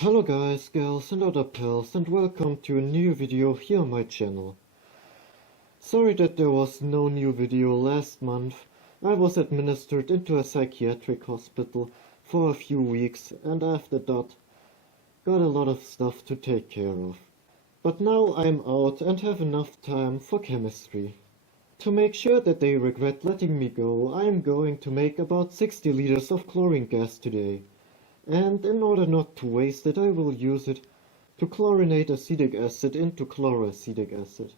Hello guys, gals and other pals, and welcome to a new video here on my channel. Sorry that there was no new video last month. I was administered into a psychiatric hospital for a few weeks, and after that got a lot of stuff to take care of. But now I'm out and have enough time for chemistry. To make sure that they regret letting me go, I am going to make about 60 liters of chlorine gas today. And in order not to waste it, I will use it to chlorinate acetic acid into chloroacetic acid.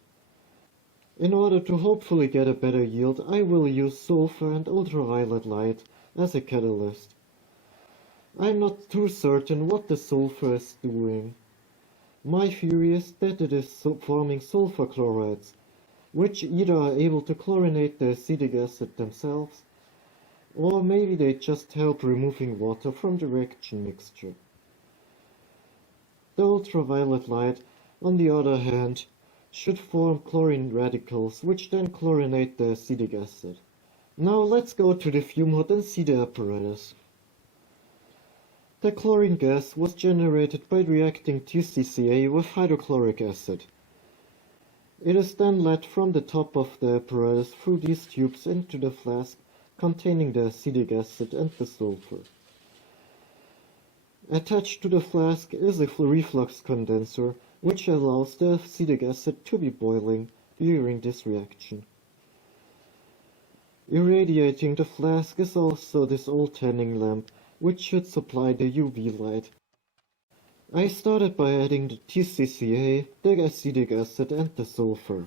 In order to hopefully get a better yield, I will use sulfur and ultraviolet light as a catalyst. I'm not too certain what the sulfur is doing. My theory is that it is forming sulfur chlorides, which either are able to chlorinate the acetic acid themselves, or maybe they just help removing water from the reaction mixture. The ultraviolet light, on the other hand, should form chlorine radicals, which then chlorinate the acetic acid. Now let's go to the fume hood and see the apparatus. The chlorine gas was generated by reacting TCCA with hydrochloric acid. It is then led from the top of the apparatus through these tubes into the flask containing the acetic acid and the sulfur. Attached to the flask is a reflux condenser, which allows the acetic acid to be boiling during this reaction. Irradiating the flask is also this old tanning lamp, which should supply the UV light. I started by adding the TCCA, the acetic acid and the sulfur.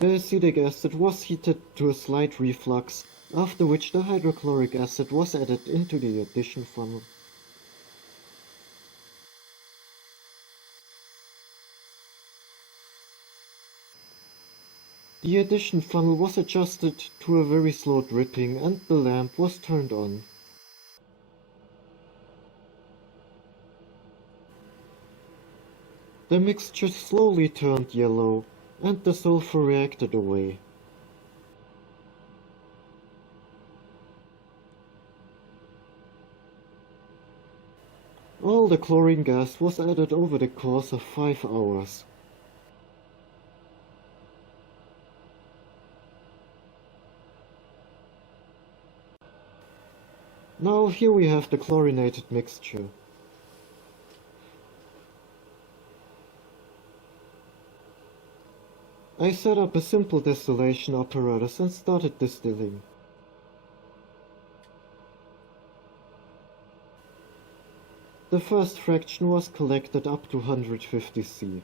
The acetic acid was heated to a slight reflux, after which the hydrochloric acid was added into the addition funnel. The addition funnel was adjusted to a very slow dripping and the lamp was turned on. The mixture slowly turned yellow, and the sulfur reacted away. All the chlorine gas was added over the course of 5 hours. Now here we have the chlorinated mixture. I set up a simple distillation apparatus and started distilling. The first fraction was collected up to 150 C.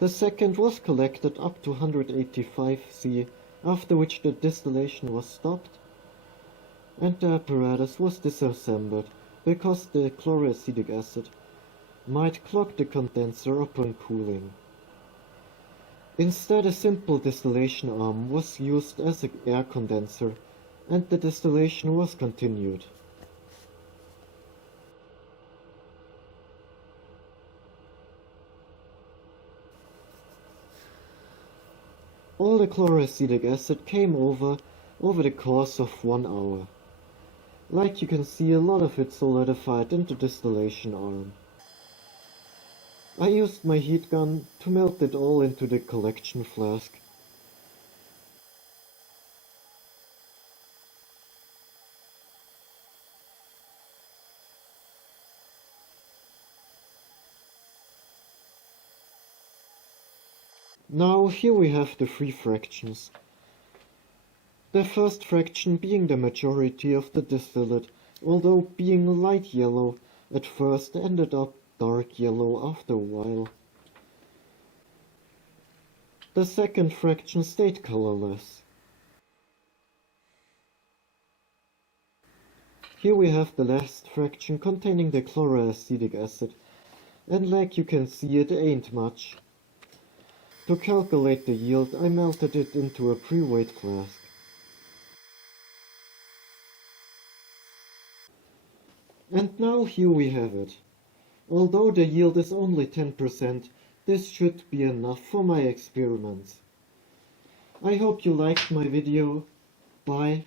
The second was collected up to 185 C, after which the distillation was stopped and the apparatus was disassembled because the chloroacetic acid might clog the condenser upon cooling. Instead, a simple distillation arm was used as an air condenser and the distillation was continued. All the chloroacetic acid came over the course of 1 hour. Like you can see, a lot of it solidified in the distillation arm. I used my heat gun to melt it all into the collection flask. Now here we have the 3 fractions. The first fraction being the majority of the distillate, although being light yellow at first ended up dark yellow after a while. the second fraction stayed colorless. Here we have the last fraction containing the chloroacetic acid, and like you can see, it ain't much. To calculate the yield, I melted it into a pre-weighed flask. And now here we have it. Although the yield is only 10%, this should be enough for my experiments. I hope you liked my video. Bye.